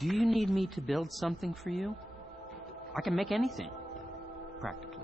Do you need me to build something for you? I can make anything, practically.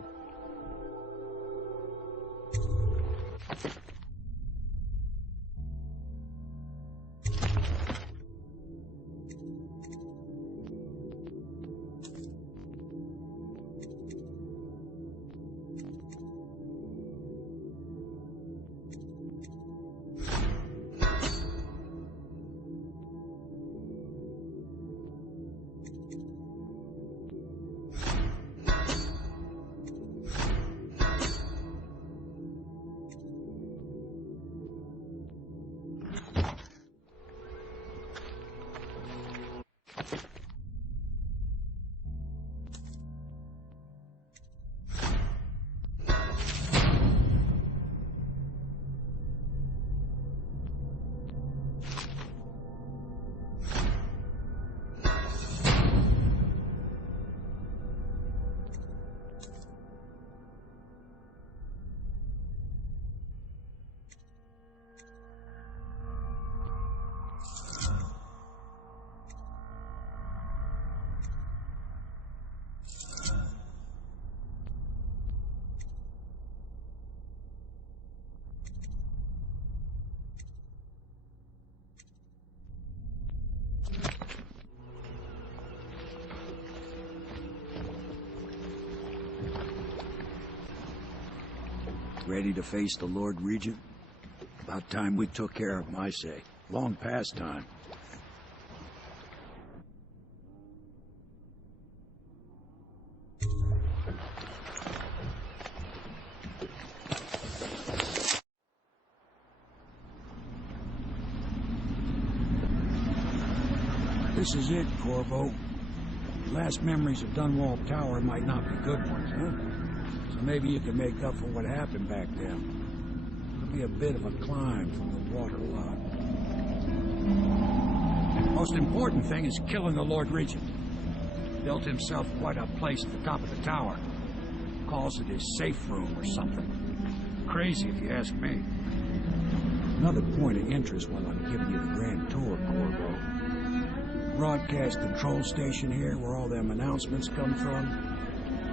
Ready to face the Lord Regean? About time we took care of him, I say. Long past time. This is it, Corvo. Last memories of Dunwall Tower might not be good ones, huh? So maybe you can make up for what happened back then. It'll be a bit of a climb from the water lot. Most important thing is killing the Lord Regean. Built himself quite a place at the top of the tower. Calls it his safe room or something. Crazy if you ask me. Another point of interest while I'm giving you the grand tour, Corvo. Broadcast control station here where all them announcements come from.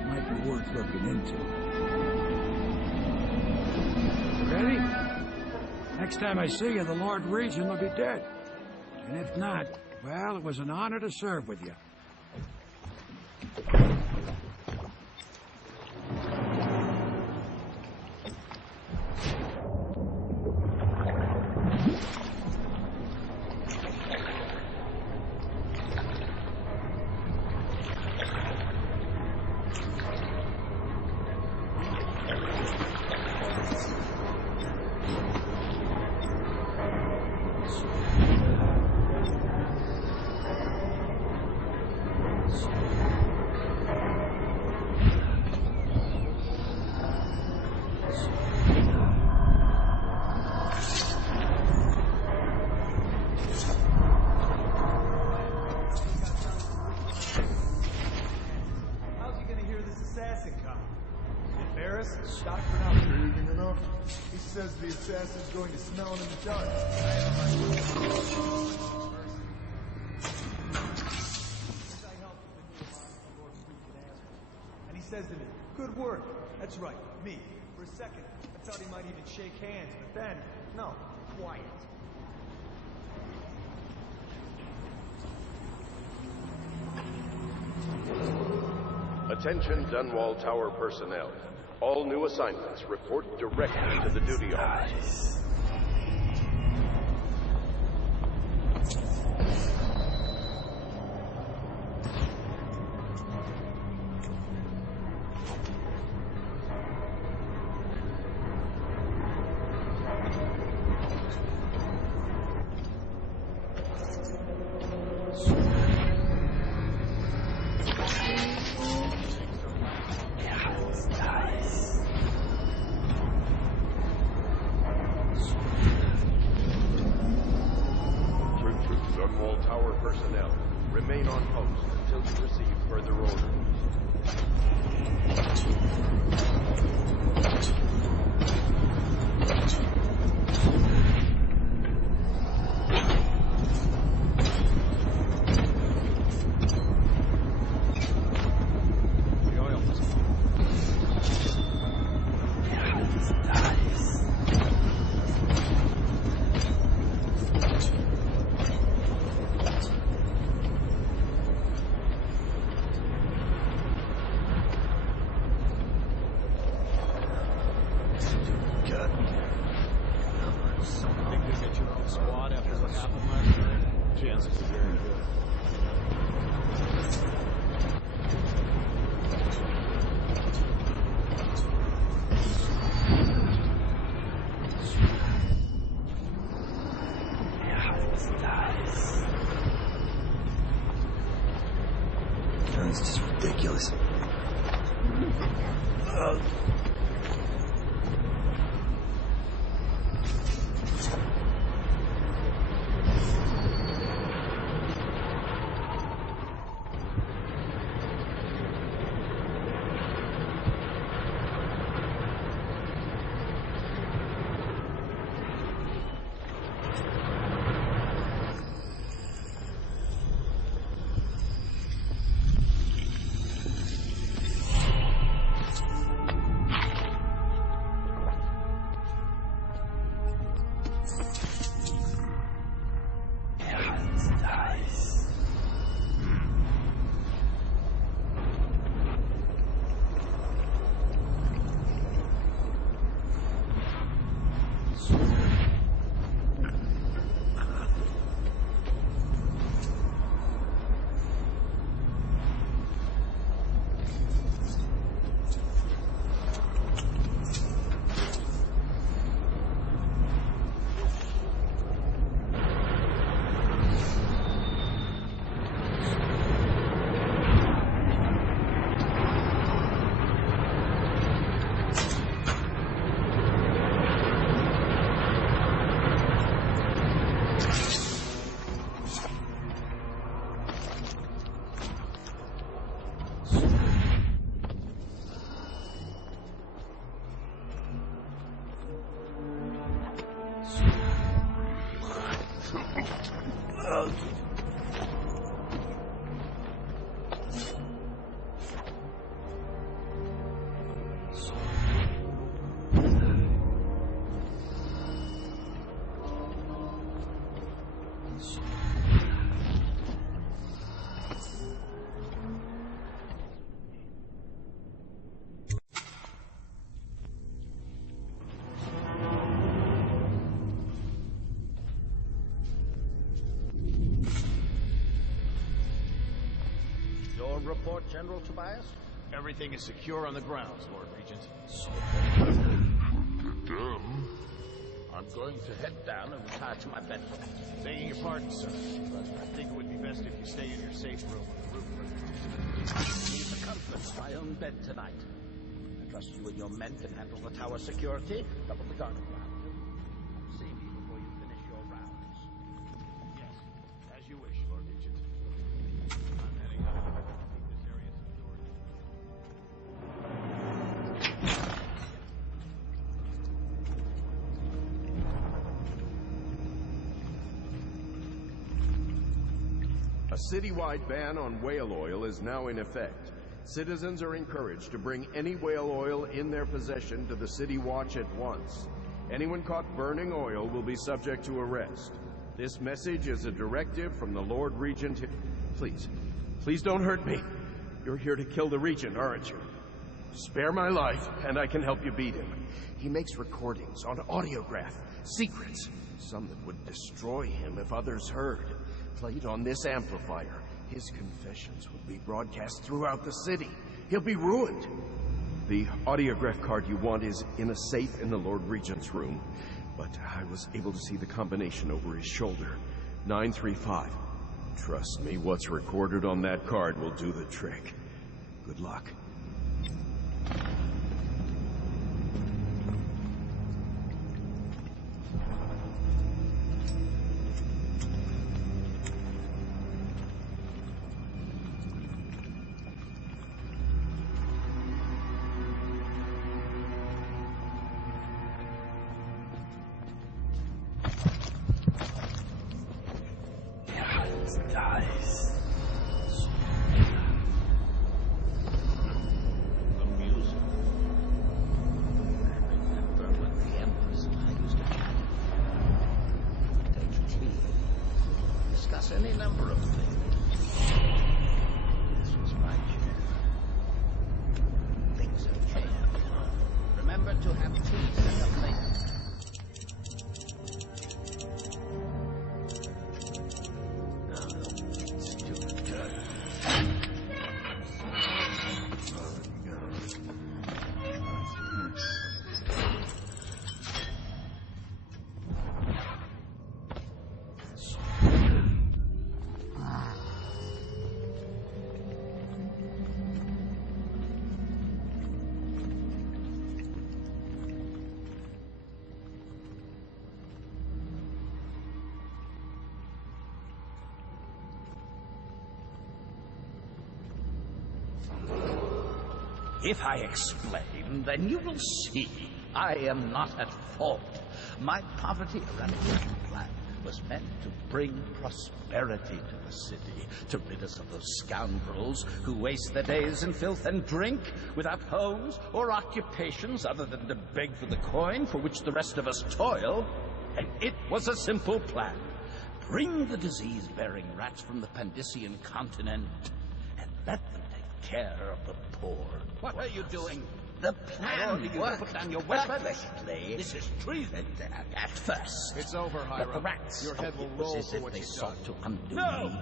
Might be worth looking into. Ready? Next time I see you, the Lord Regean will be dead. And if not, well, it was an honor to serve with you. The assassin's going to smell him in the dark. And he says to me, "Good work." That's right, me. For a second, I thought he might even shake hands, but then, no, quiet. Attention Dunwall Tower personnel. All new assignments report directly to the duty officer. Dunwall Tower personnel, remain on post until you receive further orders. It's just ridiculous. Report, General Tobias? Everything is secure on the grounds, Lord Regent. I'm going to head down and retire to my bedroom. Begging your pardon, sir, but I think it would be best if you stay in your safe room on the roof. I need the comforts of my own bed tonight. I trust you and your men can handle the tower security. Double the guard around you. See me before you finish your rounds. Yes, as you wish, Lord Regent. I'm heading out. A citywide ban on whale oil is now in effect. Citizens are encouraged to bring any whale oil in their possession to the City Watch at once. Anyone caught burning oil will be subject to arrest. This message is a directive from the Lord Regent. Please don't hurt me. You're here to kill the Regent, aren't you? Spare my life, and I can help you beat him. He makes recordings on audiograph, secrets, some that would destroy him if others heard. Played on this amplifier, his confessions would be broadcast throughout the city. He'll be ruined. The audiograph card you want is in a safe in the Lord Regent's room, but I was able to see the combination over his shoulder. 935. Trust me, what's recorded on that card will do the trick. Good luck. discuss any number of things. This was my chair. Things have changed. Remember to have tea set up later. If I explain, then you will see I am not at fault. My poverty eradication plan was meant to bring prosperity to the city, to rid us of those scoundrels who waste their days in filth and drink, without homes or occupations other than to beg for the coin for which the rest of us toil. And it was a simple plan. Bring the disease-bearing rats from the Pandician continent and let them take care of the poor. What are you doing? The plan worked. Put down your weapon. This is treason. At first. It's over, Hiram. But the rats. Your head will roll as for if what they you've sought done. to undo me.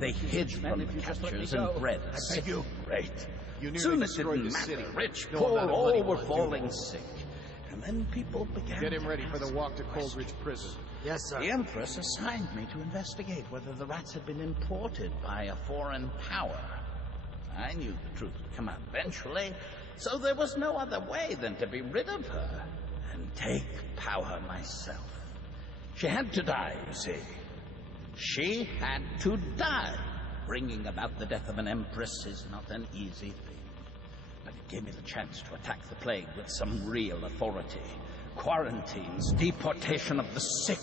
They hid from the captures and bred a sick rate. You nearly Soon it destroyed didn't the matter. city. Rich, No poor, amount of money all were will falling undo it. sick. And then people began Get him to ready for the ask walk to questions. Coldridge Prison. Yes, sir. The Empress assigned me to investigate whether the rats had been imported by a foreign power. I knew the truth would come out eventually, so there was no other way than to be rid of her and take power myself. She had to die, you see. She had to die. Bringing about the death of an empress is not an easy thing. But it gave me the chance to attack the plague with some real authority. Quarantines, deportation of the sick.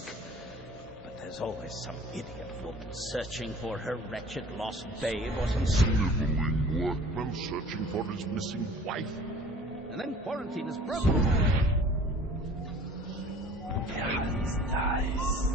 But there's always some idiot woman searching for her wretched lost babe or some Sniveling workman searching for his missing wife. And then quarantine is broken. Der Hans dies.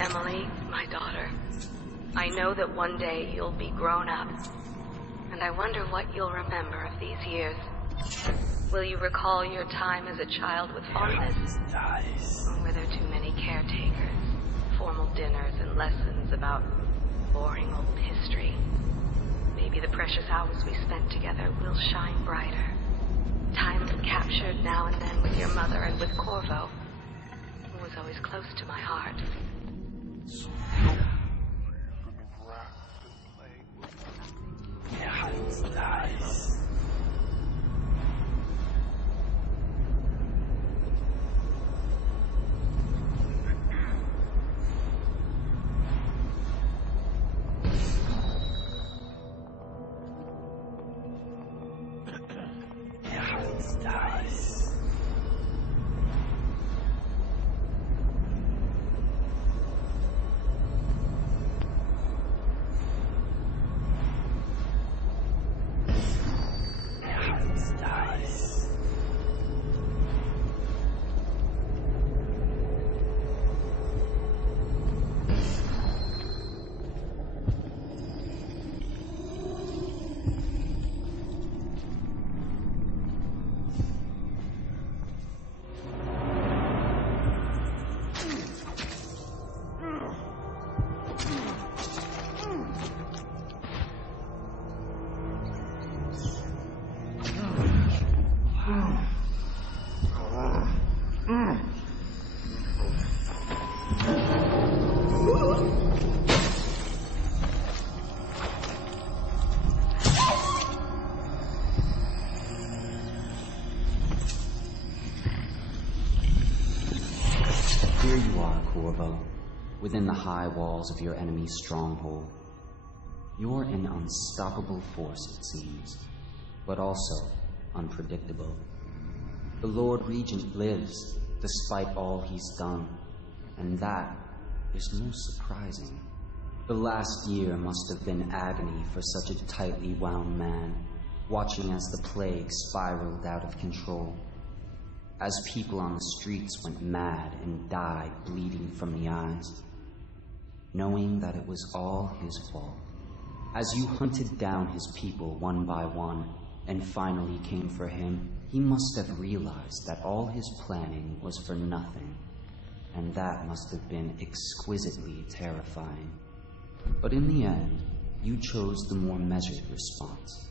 Emily, my daughter, I know that one day you'll be grown up, and I wonder what you'll remember of these years. Will you recall your time as a child with fondness? Or were there too many caretakers, formal dinners, and lessons about boring old history? Maybe the precious hours we spent together will shine brighter. Time captured now and then with your mother and with Corvo, who was always close to my heart. Here you are, Corvo, within the high walls of your enemy's stronghold. You're an unstoppable force, it seems, but also unpredictable. The Lord Regean lives, despite all he's done, and that is most surprising. The last year must have been agony for such a tightly wound man, watching as the plague spiraled out of control. As people on the streets went mad and died bleeding from the eyes, knowing that it was all his fault. As you hunted down his people one by one and finally came for him, he must have realized that all his planning was for nothing, and that must have been exquisitely terrifying. But in the end, you chose the more measured response.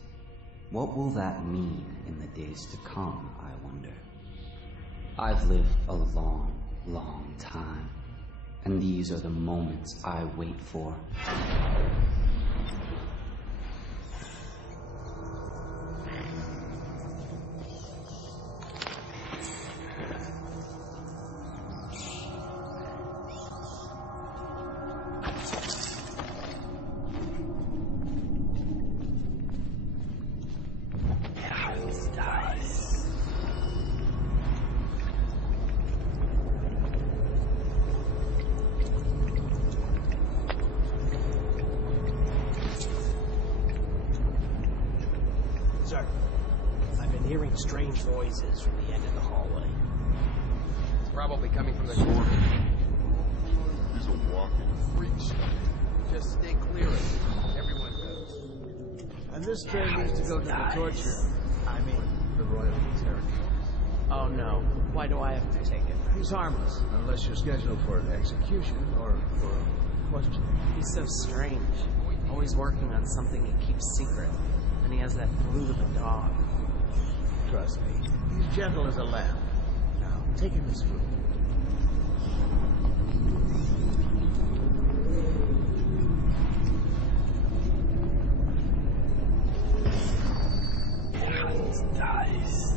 What will that mean in the days to come, I wonder? I've lived a long, long time, and these are the moments I wait for. Sir, I've been hearing strange noises from the end of the hallway. It's probably coming from the door. He's a walking freak. Just stay clear of it. Everyone knows. And this train needs to go to the torture. I mean, the royal territory. Oh no, why do I have to take it? He's harmless, unless you're scheduled for an execution or for a question. He's so strange. Always working on something he keeps secret. And he has that glue with the dog. Trust me, he's gentle as a lamb. Now, take him this food. Nice.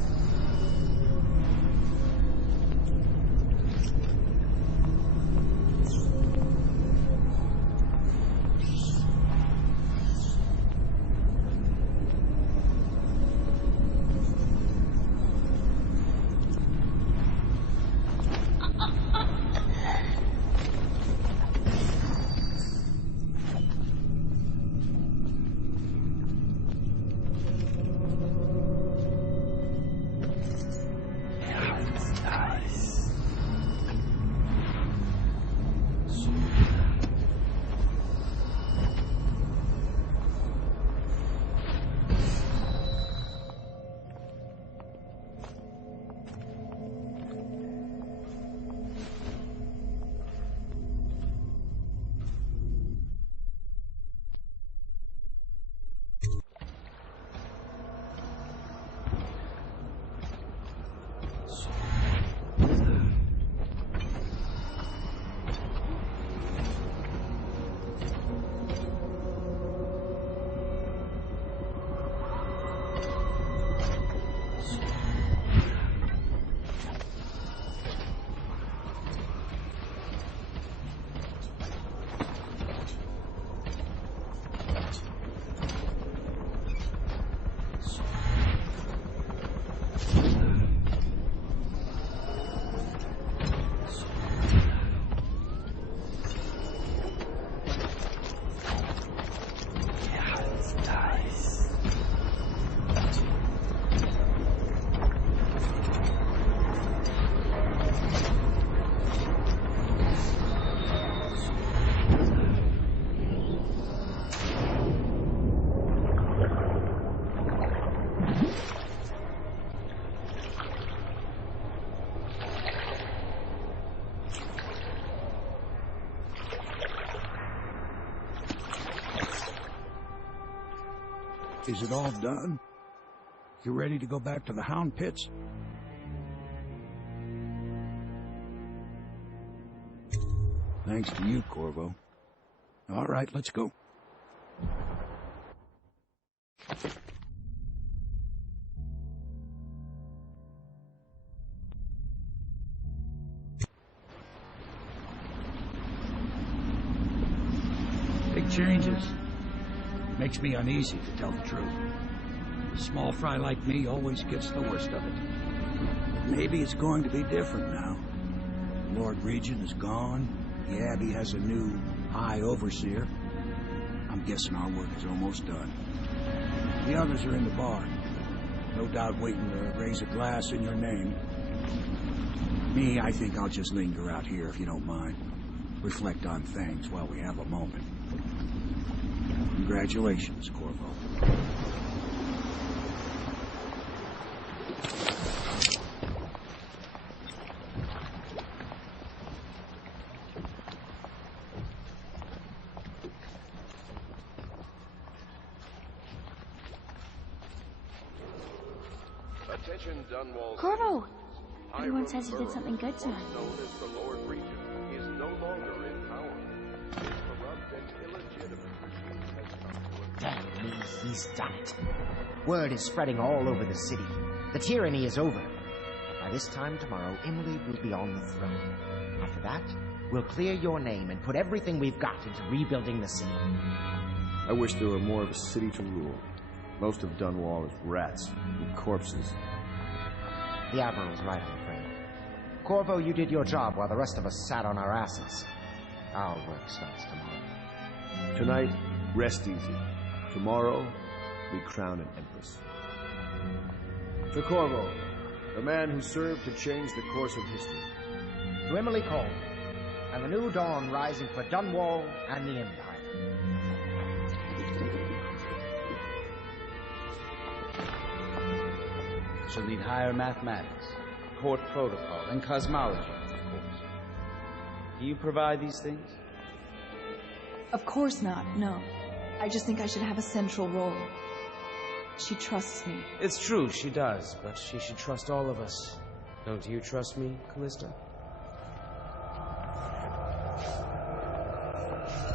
Is it all done? You ready to go back to the Hound Pits? Thanks to you, Corvo. All right, let's go. Big changes. Makes me uneasy, to tell the truth. A small fry like me always gets the worst of it. Maybe it's going to be different now. Lord Regean is gone. The Abbey has a new High Overseer. I'm guessing our work is almost done. The others are in the bar. No doubt waiting to raise a glass in your name. Me, I think I'll just linger out here if you don't mind. Reflect on things while we have a moment. Congratulations, Corvo. Attention, Dunwall. Corvo! Everyone says you did something good tonight. Known as the Lord Regean is no longer in power. His corrupt and illegitimate regime has come to an Damn me, he's done it. Word is spreading all over the city. The tyranny is over. By this time tomorrow, Emily will be on the throne. After that, we'll clear your name and put everything we've got into rebuilding the city. I wish there were more of a city to rule. Most of Dunwall is rats and corpses. The Admiral's right, I'm afraid. Corvo, you did your job while the rest of us sat on our asses. Our work starts tomorrow. Tonight, rest easy. Tomorrow, we crown an empress. To Corvo, the man who served to change the course of history. To Emily Cole, and the new dawn rising for Dunwall and the Empire. She'll need higher mathematics, court protocol, and cosmology, of course. Do you provide these things? Of course not, no. I just think I should have a central role. She trusts me. It's true, she does, but she should trust all of us. Don't you trust me, Callista?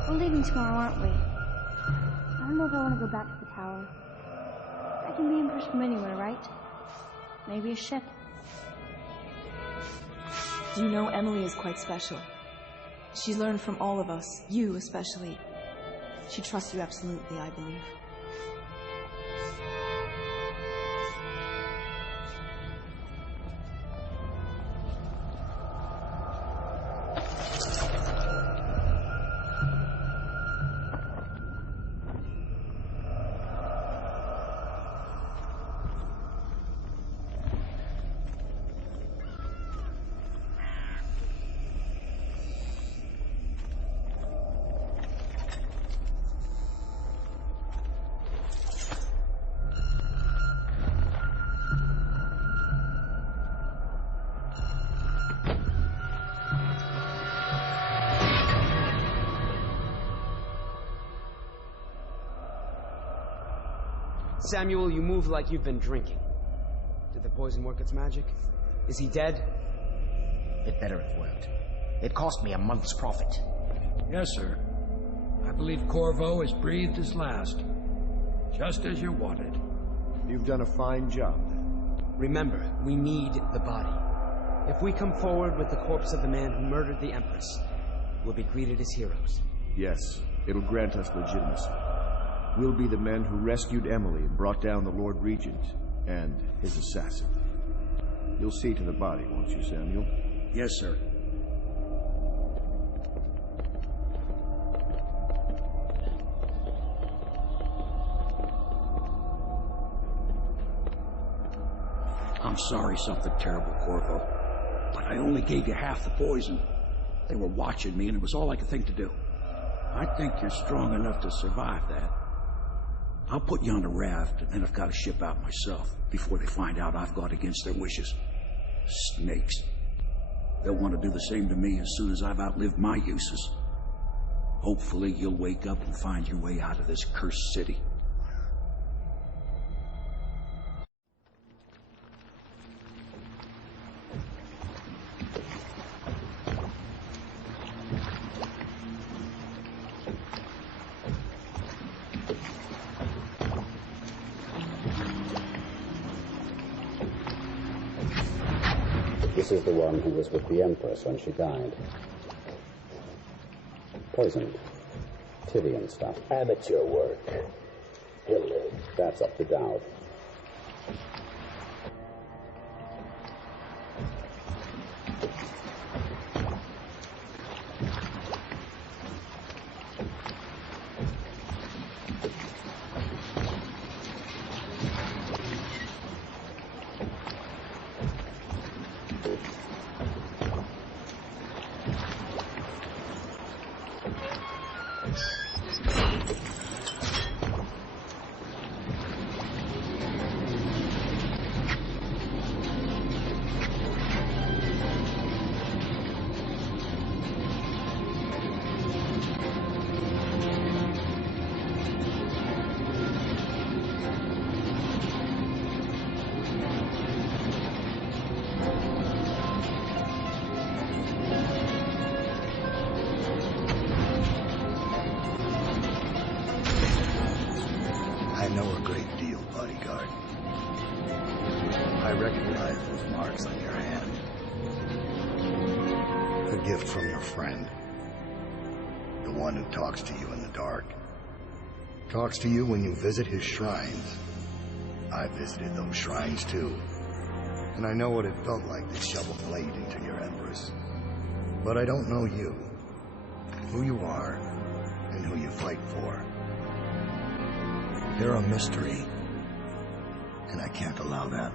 We're leaving tomorrow, aren't we? I don't know if I want to go back to the tower. I can be impressed from anywhere, right? Maybe a ship. Do you know Emily is quite special? She's learned from all of us, you especially. She trusts you absolutely, I believe. Samuel, you move like you've been drinking. Did the poison work its magic? Is he dead? It better have worked. It cost me a month's profit. Yes, sir. I believe Corvo has breathed his last. Just as you wanted. You've done a fine job. Remember, we need the body. If we come forward with the corpse of the man who murdered the Empress, we'll be greeted as heroes. Yes, it'll grant us legitimacy. We'll be the men who rescued Emily and brought down the Lord Regent and his assassin. You'll see to the body, won't you, Samuel? Yes, sir. I'm sorry something terrible, Corvo. But I only gave you half the poison. They were watching me, and it was all I could think to do. I think you're strong enough to survive that. I'll put you on a raft, and then I've got to ship out myself before they find out I've gone against their wishes. Snakes. They'll want to do the same to me as soon as I've outlived my uses. Hopefully you'll wake up and find your way out of this cursed city. This is the one who was with the Empress when she died. Poisoned. Tivian stuff. Amateur work. He'll live. That's up to Dowd. I know a great deal, bodyguard. I recognize those marks on your hand. A gift from your friend. The one who talks to you in the dark. Talks to you when you visit his shrines. I visited those shrines too. And I know what it felt like to shove a blade into your Empress. But I don't know you. Who you are, and who you fight for. You're a mystery, and I can't allow that.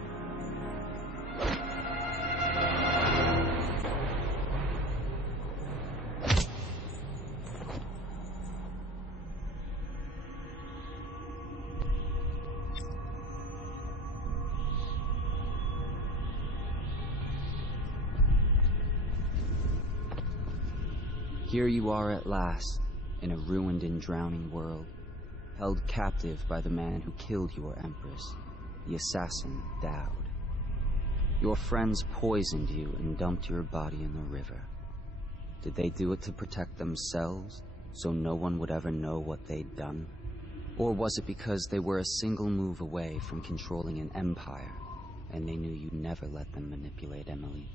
Here you are at last, in a ruined and drowning world, held captive by the man who killed your Empress, the assassin Dowd. Your friends poisoned you and dumped your body in the river. Did they do it to protect themselves, so no one would ever know what they'd done? Or was it because they were a single move away from controlling an empire, and they knew you'd never let them manipulate Emily?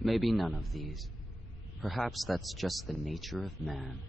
Maybe none of these. Perhaps that's just the nature of man.